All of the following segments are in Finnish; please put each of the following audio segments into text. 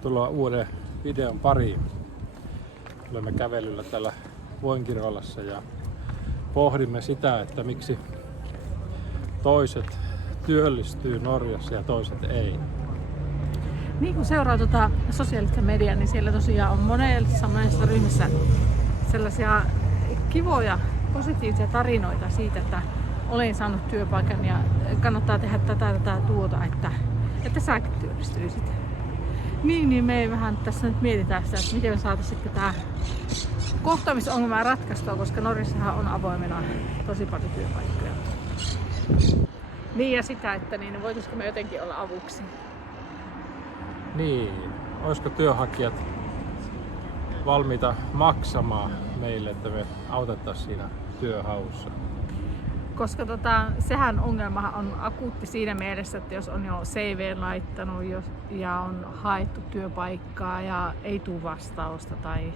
Tervetuloa uuden videon pariin. Olemme kävelyllä täällä Voinkirolassa ja pohdimme sitä, että miksi toiset työllistyy Norjassa ja toiset ei. Niin kun seuraa sosiaalista mediaa, niin siellä tosiaan on monessa ryhmässä sellaisia kivoja, positiivisia tarinoita siitä, että olen saanut työpaikan ja kannattaa tehdä tätä tuota, että säkin työllistyisit. Niin me ei vähän tässä nyt mietitään sitä, että miten me saataisiin tämä kohtaamisongelma ratkaistua, koska Norjassahan on avoimena tosi paljon työpaikkoja. Niin ja sitä, että niin voitaisiko me jotenkin olla avuksi. Niin, olisiko työnhakijat valmiita maksamaan meille, että me autettaisiin siinä työhaussa? Koska sehän ongelmahan on akuutti siinä mielessä, että jos on jo CV laittanut ja on haettu työpaikkaa ja ei tule vastausta tai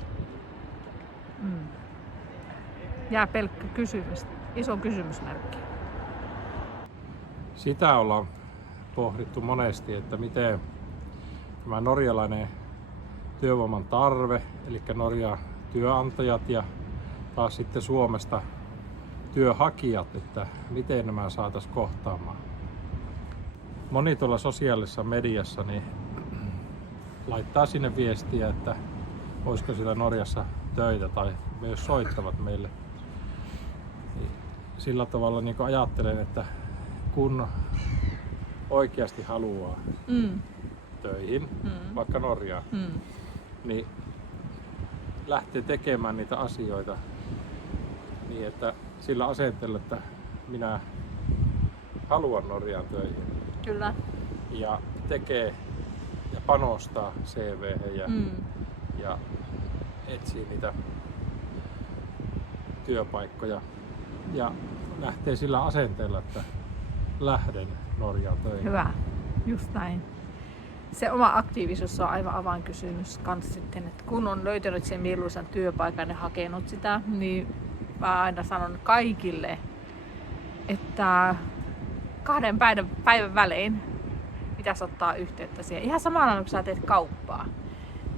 jää pelkkä kysymys, iso kysymysmerkki. Sitä ollaan pohdittu monesti, että miten tämä norjalainen työvoiman tarve, eli Norjan työnantajat ja taas sitten Suomesta työhakijat, että miten nämä saataisiin kohtaamaan. Moni tuolla sosiaalisessa mediassa niin laittaa sinne viestiä, että olisiko siellä Norjassa töitä tai myös soittavat meille. Niin sillä tavalla niin ajattelen, että kun oikeasti haluaa töihin, vaikka Norjaan, niin lähtee tekemään niitä asioita niin, että sillä asenteella, että minä haluan Norjaan töihin. Kyllä. Ja tekee ja panostaa CV:hen ja etsii niitä työpaikkoja ja lähtee sillä asenteella, että lähden Norjaan töihin. Hyvä, just näin. Se oma aktiivisuus on aivan avainkysymys kanssa sitten, että kun on löytänyt sen mieluisan työpaikan ja hakenut sitä, niin mä aina sanon kaikille, että 2 päivän välein pitäisi ottaa yhteyttä siihen. Ihan samalla kun sä teet kauppaa,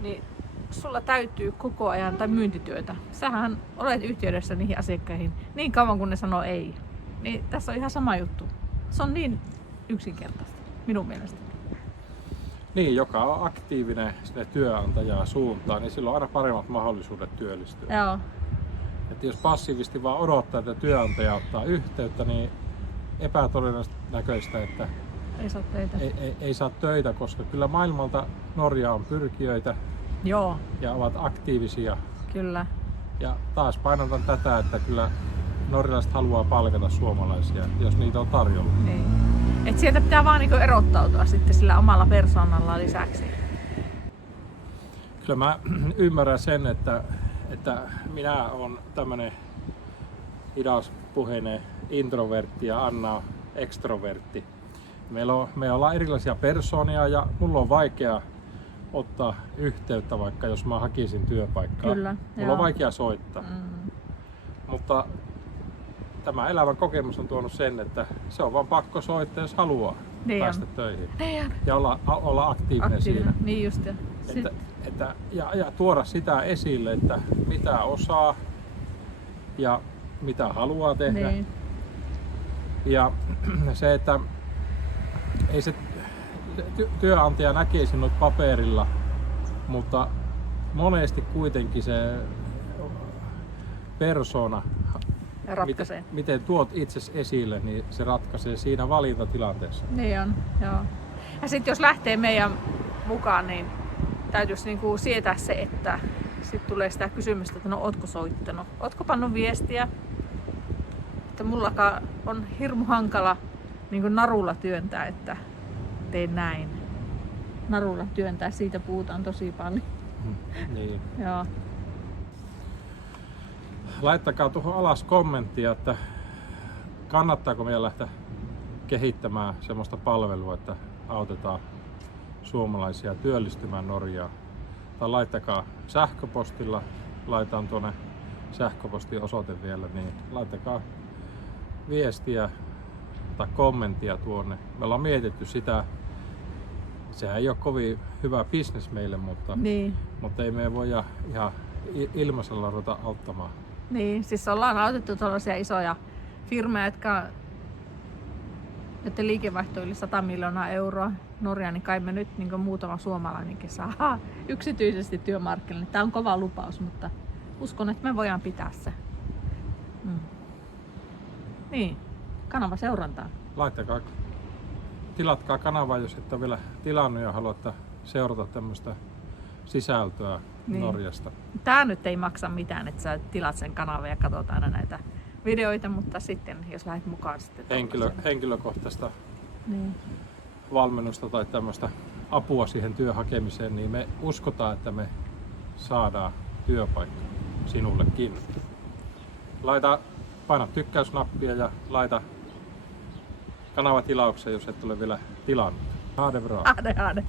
niin sulla täytyy koko ajan tai myyntityötä. Sähän olet yhteydessä niihin asiakkaihin niin kauan kun ne sanoo ei. Niin tässä on ihan sama juttu. Se on niin yksinkertaista minun mielestäni. Niin, joka on aktiivinen sinne työnantajaa suuntaan, niin silloin on aina paremmat mahdollisuudet työllistyä. Joo. Että jos passiivisesti vaan odottaa, että työnantaja ottaa yhteyttä, niin epätodennäköistä, että Ei saa töitä. ei saa töitä, koska kyllä maailmalta Norjaan on pyrkijöitä. Joo. Ja ovat aktiivisia. Kyllä. Ja taas painotan tätä, että kyllä norjalaiset haluaa palkata suomalaisia, jos niitä on tarjolla. Niin. Et sieltä pitää vaan niinku erottautua sitten sillä omalla persoonalla lisäksi. Kyllä mä ymmärrän sen, että minä olen tämmönen hidaspuheinen introvertti ja Anna on extrovertti. Me ollaan erilaisia persoonia ja mulla on vaikea ottaa yhteyttä, vaikka jos mä hakisin työpaikkaa. Kyllä, mulla on vaikea soittaa. Mutta tämä elämän kokemus on tuonut sen, että se on vaan pakko soittaa, jos haluaa päästä töihin. Ja olla aktiivinen siinä. Niin just. Ja tuoda sitä esille, että mitä osaa ja mitä haluaa tehdä. Niin. Ja se, että ei se työnantaja näkee sinut paperilla, mutta monesti kuitenkin se persoona, miten tuot itsesi esille, niin se ratkaisee siinä valintatilanteessa. Niin on, joo. Ja sitten jos lähtee meidän mukaan, niin täytyisi niinku sietää se, että sitten tulee sitä kysymystä, että no ootko soittanut, ootko pannut viestiä, että mullakaan on hirmu hankala niinku narulla työntää, että teen näin. Narulla työntää, siitä puhutaan tosi paljon. Niin. Joo. Laittakaa tuohon alas kommenttia, että kannattaako meidän lähteä kehittämään semmoista palvelua, että autetaan suomalaisia työllistymään Norjaan. Tai laittakaa sähköpostilla, laitan tuonne sähköpostiosoite vielä, niin laittakaa viestiä tai kommenttia tuonne. Me ollaan mietitty sitä sehän ei ole kovin hyvä bisnes meille, mutta ei me voida ihan ilmaisella ruveta auttamaan. Niin, siis ollaan autettu tuollaisia isoja firmoja, joiden liikevaihto yli 100 miljoonaa euroa Norjaan, niin kai me nyt niin muutama suomalainenkin saa yksityisesti työmarkkinoille. Tämä on kova lupaus, mutta uskon, että me voidaan pitää se. Niin, kanava seurantaa. Tilatkaa kanavaa, jos et ole vielä tilannut ja haluatte seurata tämmöistä sisältöä Norjasta. Tää nyt ei maksa mitään, että sä tilat sen kanavan ja katsot aina näitä videoita, mutta sitten jos lähdet mukaan sitten henkilökohtaista valmennusta tai tämmöistä apua siihen työhakemiseen, niin me uskotaan, että me saadaan työpaikka sinullekin. Paina tykkäysnappia ja laita kanavatilaukseen, jos et ole vielä tilannut. Ha det bra! Ha det.